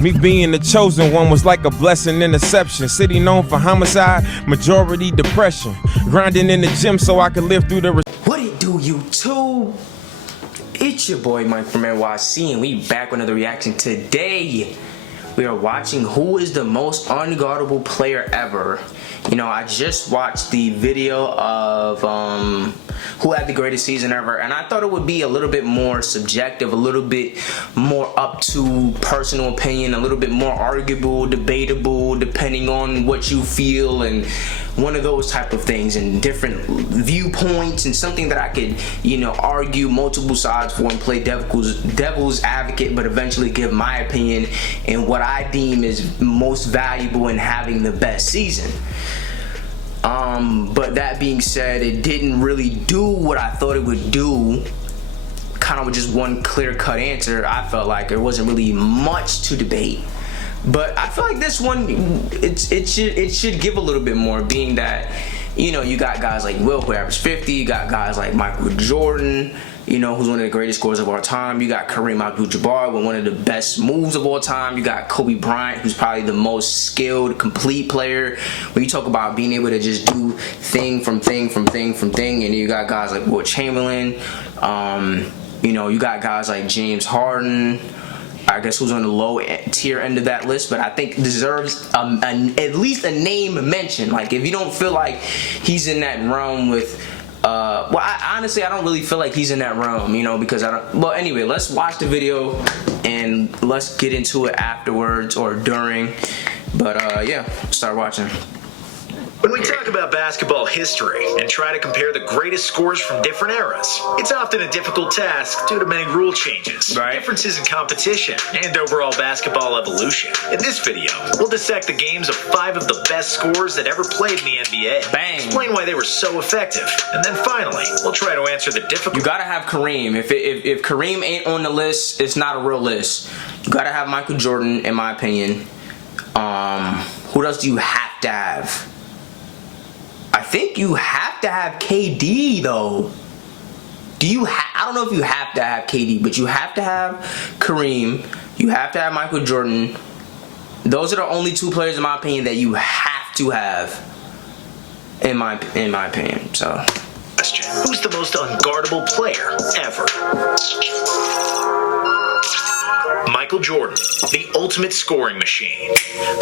Me being the chosen one was like a blessing in deception. City known for homicide, majority depression. Grinding in the gym so I could live through the... What it do, YouTube? It's your boy Mike from NYC, and we back with another reaction. Today, we are watching who is the most unguardable player ever. You know, I just watched the video of who had the greatest season ever, and I thought it would be a little bit more subjective, a little bit more up to personal opinion, a little bit more arguable, debatable, depending on what you feel, and one of those type of things, and different viewpoints, and something that I could, you know, argue multiple sides for and play devil's advocate, but eventually give my opinion and what I deem is most valuable in having the best season. But that being said, it didn't really do what I thought it would do. Kind of with just one clear-cut answer. I felt like there wasn't really much to debate. But I feel like this one, it should give a little bit more, being that, you know, you got guys like Will who averaged 50, you got guys like Michael Jordan, you know, who's one of the greatest scorers of all time. You got Kareem Abdul-Jabbar with one of the best moves of all time. You got Kobe Bryant, who's probably the most skilled, complete player. When you talk about being able to just do thing from thing, and you got guys like Will Chamberlain. You know, you got guys like James Harden, I guess, who's on the low tier end of that list, but I think deserves at least a name mention. Like, if you don't feel like he's in that realm with, well, honestly, I don't really feel like he's in that realm, you know, because I don't. Well, anyway, let's watch the video and let's get into it afterwards or during. But yeah, start watching. When we talk about basketball history and try to compare the greatest scores from different eras, it's often a difficult task due to many rule changes, differences in competition, and overall basketball evolution. In this video, we'll dissect the games of 5 of the best scorers that ever played in the NBA. Bang. Explain why they were so effective, and then finally, we'll try to answer the difficult... You gotta have Kareem. If Kareem ain't on the list, it's not a real list. You gotta have Michael Jordan, in my opinion. Who else do you have to have? I think you have to have KD, though. I don't know if you have to have KD, but you have to have Kareem. You have to have Michael Jordan. Those are the only 2 players, in my opinion, that you have to have, in my opinion. So, question: who's the most unguardable player ever? Michael Jordan, the ultimate scoring machine.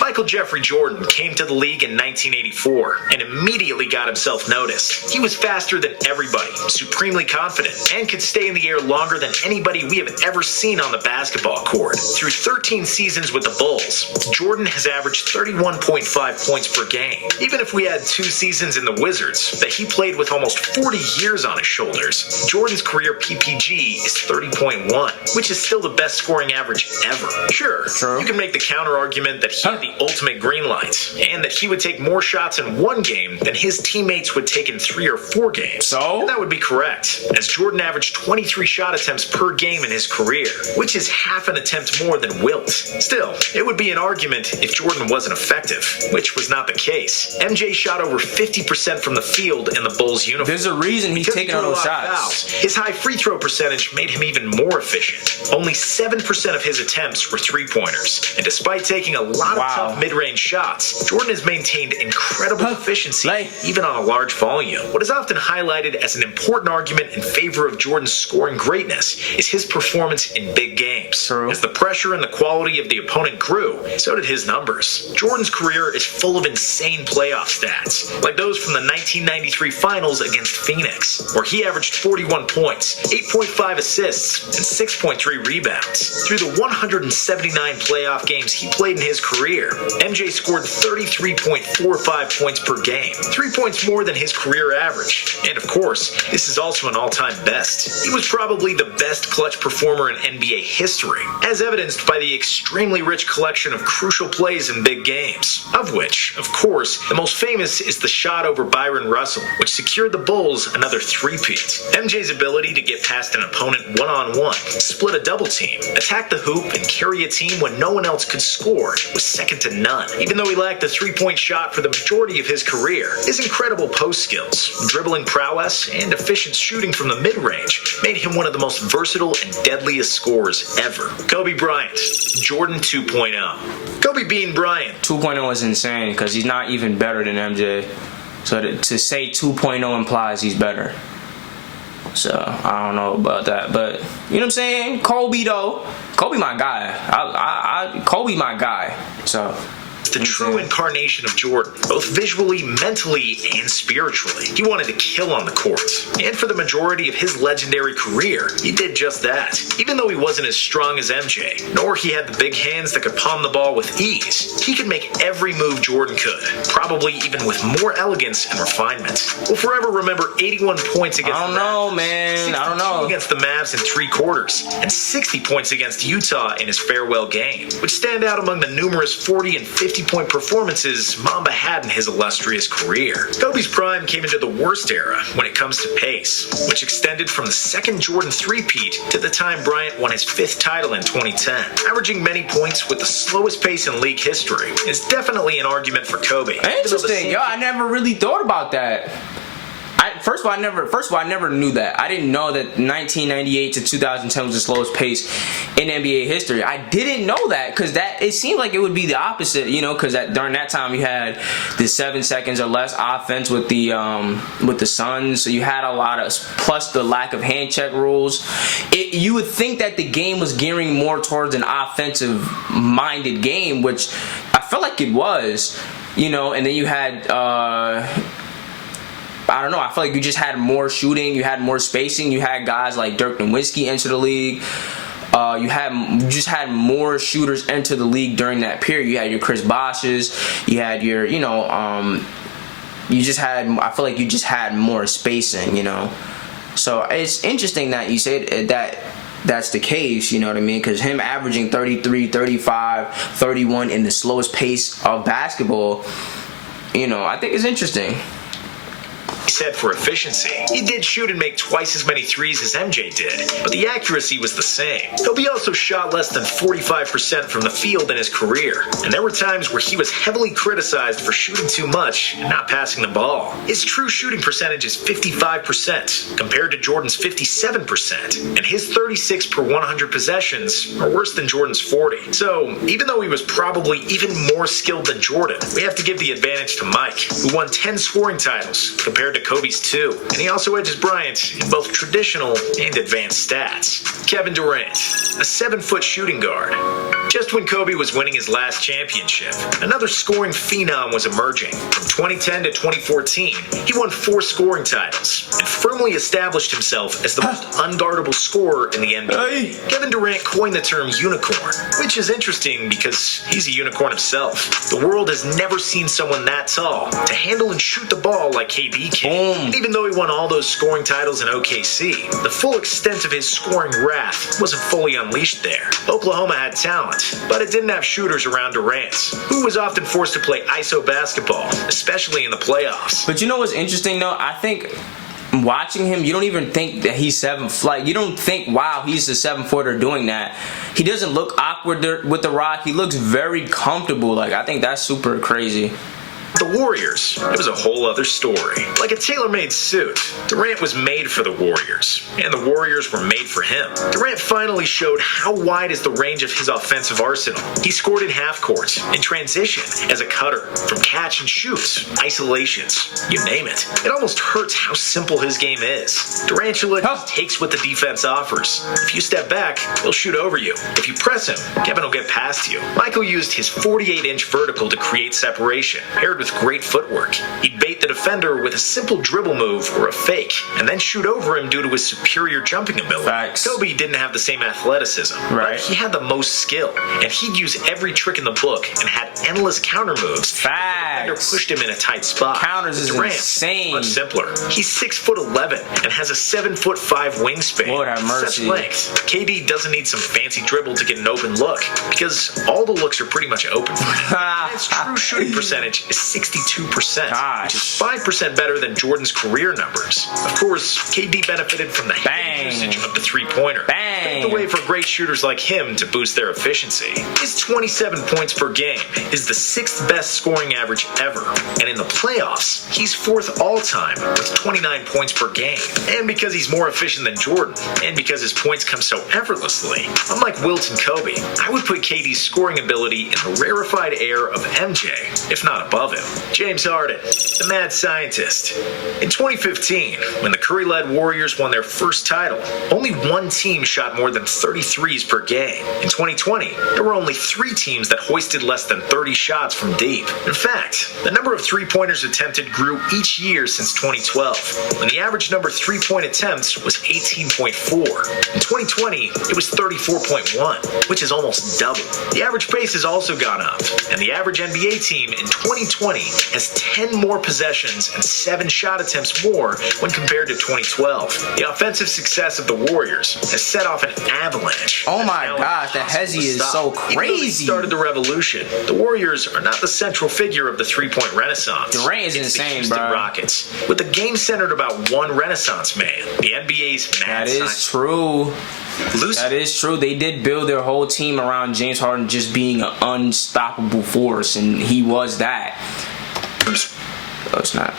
Michael Jeffrey Jordan came to the league in 1984 and immediately got himself noticed. He was faster than everybody, supremely confident, and could stay in the air longer than anybody we have ever seen on the basketball court. Through 13 seasons with the Bulls, Jordan has averaged 31.5 points per game. Even if we had 2 seasons in the Wizards that he played with almost 40 years on his shoulders, Jordan's career PPG is 30.1, which is still the best scoring average ever. Sure, you can make the counter argument that he had the ultimate green light, and that he would take more shots in 1 game than his teammates would take in 3 or 4 games. So? And that would be correct, as Jordan averaged 23 shot attempts per game in his career, which is half an attempt more than Wilt. Still, it would be an argument if Jordan wasn't effective, which was not the case. MJ shot over 50% from the field in the Bulls uniform. There's a reason he's taking all those shots. His high free throw percentage made him even more efficient. Only 7% of his attempts were 3-pointers, and despite taking a lot of tough mid-range shots, Jordan has maintained incredible efficiency even on a large volume. What is often highlighted as an important argument in favor of Jordan's scoring greatness is his performance in big games. As the pressure and the quality of the opponent grew, so did his numbers. Jordan's career is full of insane playoff stats, like those from the 1993 finals against Phoenix, where he averaged 41 points, 8.5 assists, and 6.3 rebounds. Through the 179 playoff games he played in his career, MJ scored 33.45 points per game, 3 points more than his career average. And of course, this is also an all-time best. He was probably the best clutch performer in NBA history, as evidenced by the extremely rich collection of crucial plays in big games, of which, of course, the most famous is the shot over Byron Russell, which secured the Bulls another 3-peat. MJ's ability to get past an opponent one-on-one, split a double team, attack the hoop and carry a team when no one else could score was second to none. Even though he lacked the three-point shot for the majority of his career, his incredible post skills, dribbling prowess, and efficient shooting from the mid-range made him one of the most versatile and deadliest scorers ever. Kobe Bryant, Jordan 2.0. Kobe Bean Bryant. 2.0 is insane because he's not even better than MJ. So to say 2.0 implies he's better. So I don't know about that, but you know what I'm saying? Kobe though, Kobe my guy. Kobe my guy. So. The true incarnation of Jordan, both visually, mentally, and spiritually. He wanted to kill on the court. And for the majority of his legendary career, he did just that. Even though he wasn't as strong as MJ, nor he had the big hands that could palm the ball with ease, he could make every move Jordan could, probably even with more elegance and refinement. We'll forever remember 81 points against the Mavs, I don't know. against the Mavs in 3 quarters, and 60 points against Utah in his farewell game, which stand out among the numerous 40 and 50-point performances Mamba had in his illustrious career. Kobe's prime came into the worst era when it comes to pace, which extended from the second Jordan three-peat to the time Bryant won his 5th title in 2010. Averaging many points with the slowest pace in league history is definitely an argument for Kobe. Interesting. Yo, I never really thought about that. First of all, I never knew that. I didn't know that 1998 to 2010 was the slowest pace in NBA history. I didn't know that because it seemed like it would be the opposite, you know, because during that time you had the 7 seconds or less offense with the Suns, so you had a lot of, plus the lack of hand check rules. You would think that the game was gearing more towards an offensive-minded game, which I felt like it was, you know, and then you had. I don't know. I feel like you just had more shooting. You had more spacing. You had guys like Dirk Nowitzki enter the league. You just had more shooters enter the league during that period. You had your Chris Bosches. You had your, you know, you just had. I feel like you just had more spacing. You know, so it's interesting that you said that. That's the case, you know what I mean? Because him averaging 33, 35, 31 in the slowest pace of basketball, you know, I think is interesting. Said for efficiency, he did shoot and make twice as many threes as MJ did, but the accuracy was the same. Kobe also shot less than 45% from the field in his career, and there were times where he was heavily criticized for shooting too much and not passing the ball. His true shooting percentage is 55%, compared to Jordan's 57%, and his 36 per 100 possessions are worse than Jordan's 40. So, even though he was probably even more skilled than Jordan, we have to give the advantage to Mike, who won 10 scoring titles, compared to Kobe's 2, and he also edges Bryant in both traditional and advanced stats. Kevin Durant, a 7-foot shooting guard. Just when Kobe was winning his last championship, another scoring phenom was emerging. From 2010 to 2014, he won 4 scoring titles and firmly established himself as the most unguardable scorer in the NBA. Kevin Durant coined the term unicorn, which is interesting because he's a unicorn himself. The world has never seen someone that tall to handle and shoot the ball like KB can. And even though he won all those scoring titles in OKC, the full extent of his scoring wrath wasn't fully unleashed there. Oklahoma had talent, but it didn't have shooters around Durant, who was often forced to play ISO basketball, especially in the playoffs. But you know what's interesting though? I think watching him, you don't even think that he's 7 foot. You don't think, wow, he's a 7-footer doing that. He doesn't look awkward with the rock. He looks very comfortable. Like, I think that's super crazy. The Warriors, it was a whole other story. Like a tailor-made suit, Durant was made for the Warriors, and the Warriors were made for him. Durant finally showed how wide is the range of his offensive arsenal. He scored in half court, in transition, as a cutter, from catch and shoot, isolations, you name it. It almost hurts how simple his game is. Durantula just takes what the defense offers. If you step back, he'll shoot over you. If you press him, Kevin will get past you. Michael used his 48-inch vertical to create separation, paired with great footwork. He'd bait the defender with a simple dribble move or a fake, and then shoot over him due to his superior jumping ability. Facts. Kobe didn't have the same athleticism, but he had the most skill, and he'd use every trick in the book and had endless counter moves. Facts. defender pushed him in a tight spot. Counters is Durant, insane. much simpler. He's 6'11" and has a 7'5" wingspan. Lord have mercy. Such length. KD doesn't need some fancy dribble to get an open look because all the looks are pretty much open for him. His true shooting percentage is 62%, which is 5% better than Jordan's career numbers. Of course, KD benefited from the heavy usage of the three-pointer. Paved the way for great shooters like him to boost their efficiency. His 27 points per game is the 6th best scoring average ever, and in the playoffs, he's 4th all-time with 29 points per game. And because he's more efficient than Jordan, and because his points come so effortlessly, unlike Wilt and Kobe, I would put KD's scoring ability in the rarefied air of MJ, if not above him. James Harden, the mad scientist. In 2015, when the Curry-led Warriors won their first title, only one team shot more than 33s per game. In 2020, there were only 3 teams that hoisted less than 30 shots from deep. In fact, the number of three-pointers attempted grew each year since 2012, when the average number of three-point attempts was 18.4. In 2020, it was 34.1, which is almost double. The average pace has also gone up, and the average NBA team in 2020 has 10 more possessions and 7 shot attempts more when compared to 2012. The offensive success of the Warriors has set off an avalanche. Oh my gosh, the Hezi is so crazy. Started the revolution. The Warriors are not the central figure of the three-point renaissance. Durant is it's insane, the Houston bro. Rockets, with the game centered about one renaissance man, the NBA's mad That is scientist. true. That is true. They did build their whole team around James Harden just being an unstoppable force, and he was that. Oh, it's not.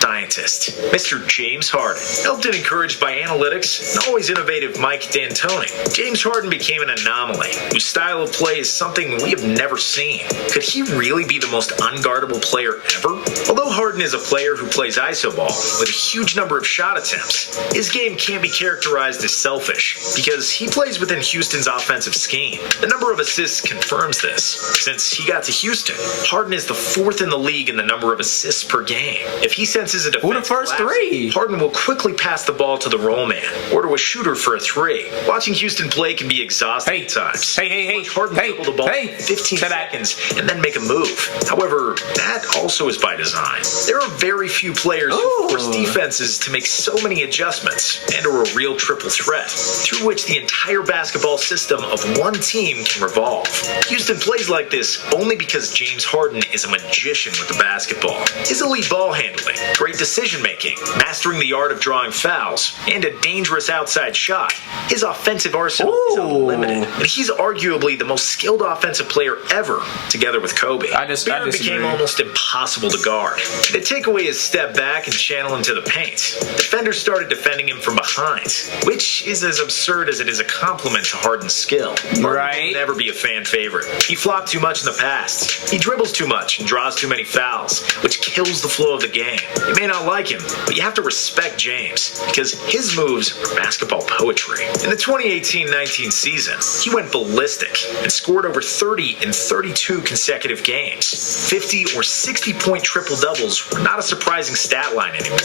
Scientist, Mr. James Harden. Helped and encouraged by analytics and always innovative Mike D'Antoni, James Harden became an anomaly whose style of play is something we have never seen. Could he really be the most unguardable player ever? Although Harden is a player who plays iso ball with a huge number of shot attempts, his game can't be characterized as selfish because he plays within Houston's offensive scheme. The number of assists confirms this. Since he got to Houston, Harden is the 4th in the league in the number of assists per game. If he senses a Who the first collapse, 3? Harden will quickly pass the ball to the roll man or to a shooter for a 3. Watching Houston play can be exhausting at times. Hey. Harden dribble the ball in 15 seconds and then make a move. However, that also is by design. There are very few players who force defenses to make so many adjustments and are a real triple threat, through which the entire basketball system of one team can revolve. Houston plays like this only because James Harden is a magician with the basketball. His elite ball handling, great decision-making, mastering the art of drawing fouls, and a dangerous outside shot. His offensive arsenal is unlimited, and he's arguably the most skilled offensive player ever, together with Kobe. I disagree. Became almost impossible to guard. They take away his step back and channel him to the paint. Defenders started defending him from behind, which is as absurd as it is a compliment to Harden's skill. Harden will never be a fan favorite. He flopped too much in the past. He dribbles too much and draws too many fouls, which kills the flow of the game. You may not like him, but you have to respect James because his moves are basketball poetry. In the 2018-19 season, he went ballistic and scored over 30 in 32 consecutive games. 50 or 60-point triple-doubles were not a surprising stat line anymore,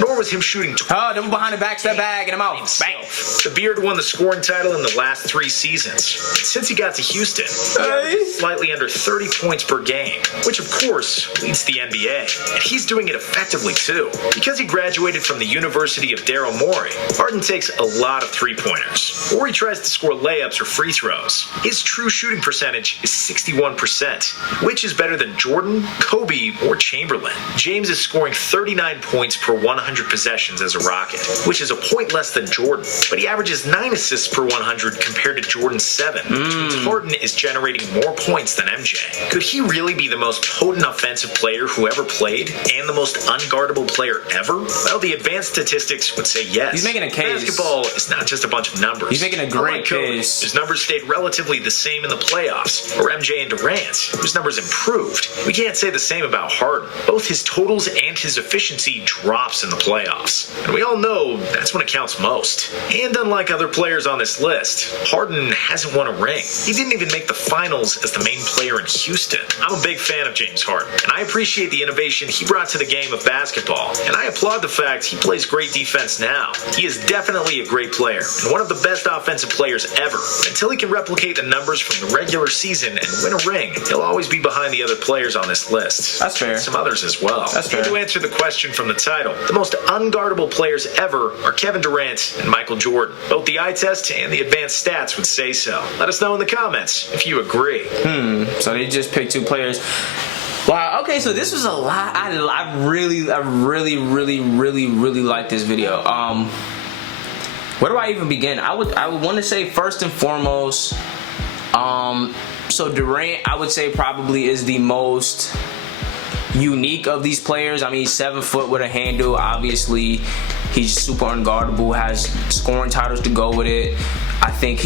nor was him shooting double behind the back, step back, and I'm out. Bang. The Beard won the scoring title in the last 3 seasons. Since he got to Houston, he averaged slightly under 30 points per game, which of course leads the NBA. And he's doing it effectively too. Because he graduated from the University of Daryl Morey, Harden takes a lot of three-pointers, or he tries to score layups or free throws. His true shooting percentage is 61%, which is better than Jordan, Kobe, or Chamberlain. James is scoring 39 points per 100 possessions as a Rocket, which is a point less than Jordan, but he averages 9 assists per 100 compared to Jordan's 7, which means Harden is generating more points than MJ. Could he really be the most potent offensive player who ever played, and the most unguardable player ever? Well, the advanced statistics would say yes. He's making a case. Basketball is not just a bunch of numbers. He's making a great case. His numbers stayed relatively the same in the playoffs, or MJ and Durant, whose numbers improved. We can't say the same about Harden. Both his totals and his efficiency drops in the playoffs, and we all know that's when it counts most. And unlike other players on this list, Harden hasn't won a ring. He didn't even make the finals as the main player in Houston. I'm a big fan of James Harden, and I appreciate the innovation he brought to the game of basketball basketball, and I applaud the fact he plays great defense now. He is definitely a great player, and one of the best offensive players ever. Until he can replicate the numbers from the regular season and win a ring, he'll always be behind the other players on this list. That's fair. And some others as well. That's fair. And to answer the question from the title, the most unguardable players ever are Kevin Durant and Michael Jordan. Both the eye test and the advanced stats would say so. Let us know in the comments if you agree. So they just picked two players. Wow. Okay. So this was a lot. I really like this video. Where do I even begin? I would want to say first and foremost. So Durant, I would say probably is the most unique of these players. I mean, he's 7 foot with a handle. Obviously, he's super unguardable. Has scoring titles to go with it. I think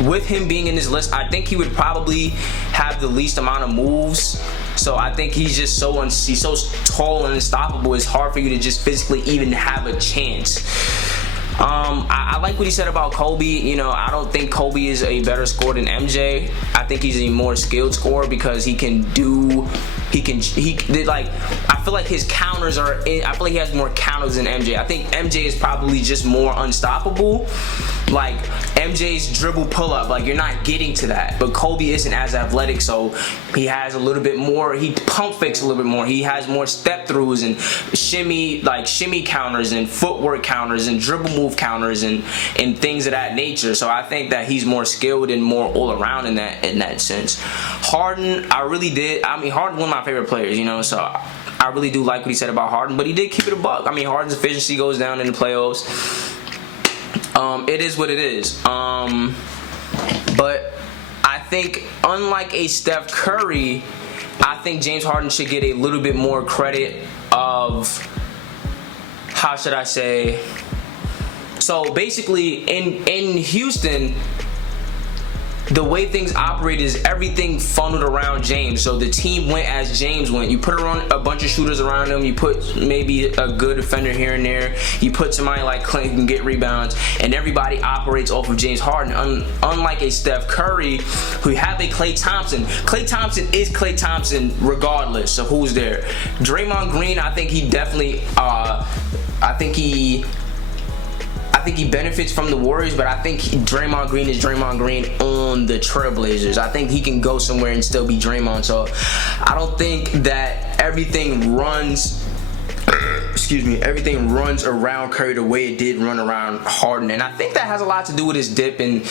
with him being in this list, I think he would probably have the least amount of moves. So I think he's just he's so tall and unstoppable. It's hard for you to just physically even have a chance. I like what he said about Kobe. You know, I don't think Kobe is a better scorer than MJ. I think he's a more skilled scorer because I feel like his counters I feel like he has more counters than MJ. I think MJ is probably just more unstoppable. Like MJ's dribble pull up, like you're not getting to that. But Kobe isn't as athletic, so he has a little bit more. He pump fakes a little bit more. He has more step throughs and shimmy counters and footwork counters and dribble move counters and things of that nature. So I think that he's more skilled and more all around in that sense. Harden, Harden's one of my favorite players, you know, so I really do like what he said about Harden, but he did keep it a buck. I mean, Harden's efficiency goes down in the playoffs. It is what it is. But I think, unlike a Steph Curry, I think James Harden should get a little bit more credit of, how should I say? So basically, in Houston, the way things operate is everything funneled around James. So the team went as James went. You put around a bunch of shooters around him. You put maybe a good defender here and there. You put somebody like Clint who can get rebounds. And everybody operates off of James Harden. Unlike a Steph Curry, who have a Klay Thompson. Klay Thompson is Klay Thompson regardless of who's there. Draymond Green, I think he definitely, I think he benefits from the Warriors, but I think Draymond Green is Draymond Green on the Trailblazers. I think he can go somewhere and still be Draymond. So I don't think that everything runs around Curry the way it did run around Harden. And I think that has a lot to do with his dip in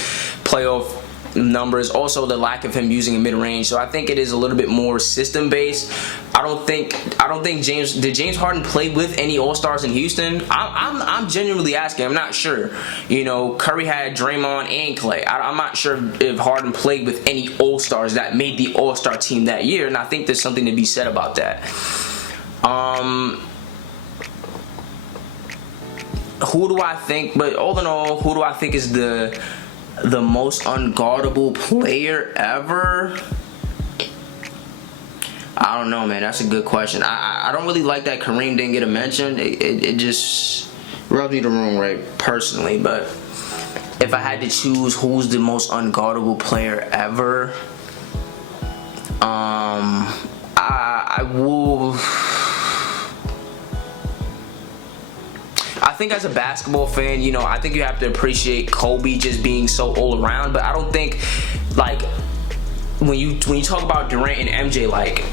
playoff numbers, also the lack of him using a mid-range. So I think it is a little bit more system-based. I don't think James Harden play with any All-Stars in Houston? I'm genuinely asking. I'm not sure. You know, Curry had Draymond and Klay. I'm not sure if Harden played with any All-Stars that made the All-Star team that year, and I think there's something to be said about that. Who do I think? But all in all, who do I think is the most unguardable player ever? I don't know, man. That's a good question. I don't really like that Kareem didn't get a mention. It just rubs me the wrong way personally. But if I had to choose who's the most unguardable player ever, I will. I think as a basketball fan, you know, I think you have to appreciate Kobe just being so all around, but I don't think, like, when you talk about Durant and MJ, like,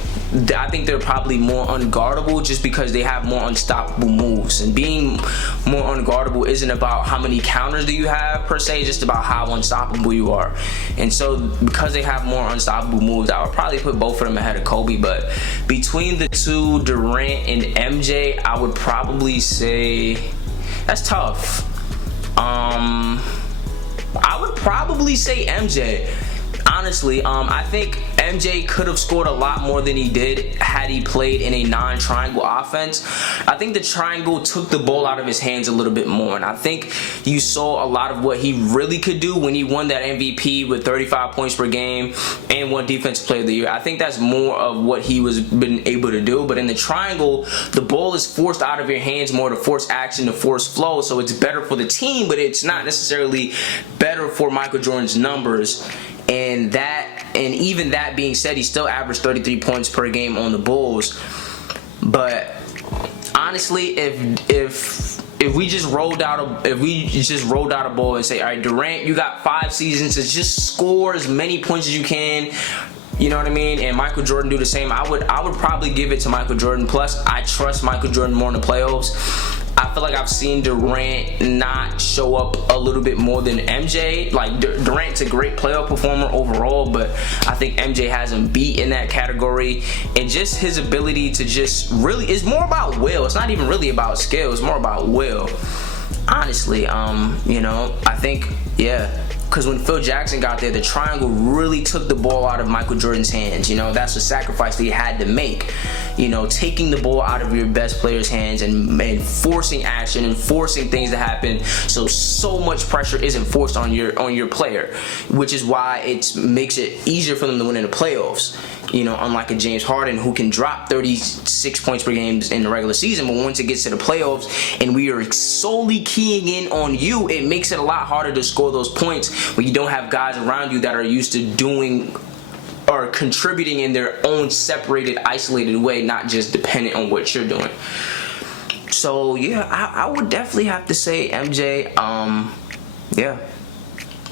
I think they're probably more unguardable just because they have more unstoppable moves. And being more unguardable isn't about how many counters do you have per se, just about how unstoppable you are. And so because they have more unstoppable moves, I would probably put both of them ahead of Kobe. But between the two, Durant and MJ, I would probably say that's tough. I would probably say MJ. Honestly, I think MJ could have scored a lot more than he did had he played in a non-triangle offense. I think the triangle took the ball out of his hands a little bit more, and I think you saw a lot of what he really could do when he won that MVP with 35 points per game and won Defensive Player of the Year. I think that's more of what he was been able to do, but in the triangle, the ball is forced out of your hands more to force action, to force flow, so it's better for the team, but it's not necessarily better for Michael Jordan's numbers. And even that being said, he still averaged 33 points per game on the Bulls. But honestly, if we just rolled out a ball and say, all right, Durant, you got 5 seasons to just score as many points as you can. You know what I mean? And Michael Jordan do the same. I would probably give it to Michael Jordan. Plus, I trust Michael Jordan more in the playoffs. I feel like I've seen Durant not show up a little bit more than MJ. Like, Durant's a great playoff performer overall, but I think MJ has him beat in that category. And just his ability to just really, it's more about will. It's not even really about skill. It's more about will. Honestly, you know, I think, yeah. Because when Phil Jackson got there, the triangle really took the ball out of Michael Jordan's hands. You know, that's a sacrifice that he had to make. You know, taking the ball out of your best player's hands and forcing action and forcing things to happen, so much pressure isn't forced on your player, which is why it makes it easier for them to win in the playoffs. You know, unlike a James Harden who can drop 36 points per game in the regular season, but once it gets to the playoffs and we are solely keying in on you, it makes it a lot harder to score those points when you don't have guys around you that are used to doing or contributing in their own separated, isolated way, not just dependent on what you're doing. So yeah, I would definitely have to say MJ. Yeah.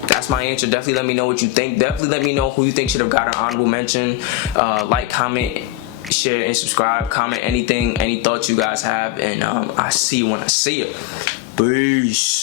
That's my answer. Definitely let me know what you think. Definitely let me know who you think should have got an honorable mention. Like, comment, share, and subscribe. Comment anything, any thoughts you guys have. And I see you when I see you. Peace.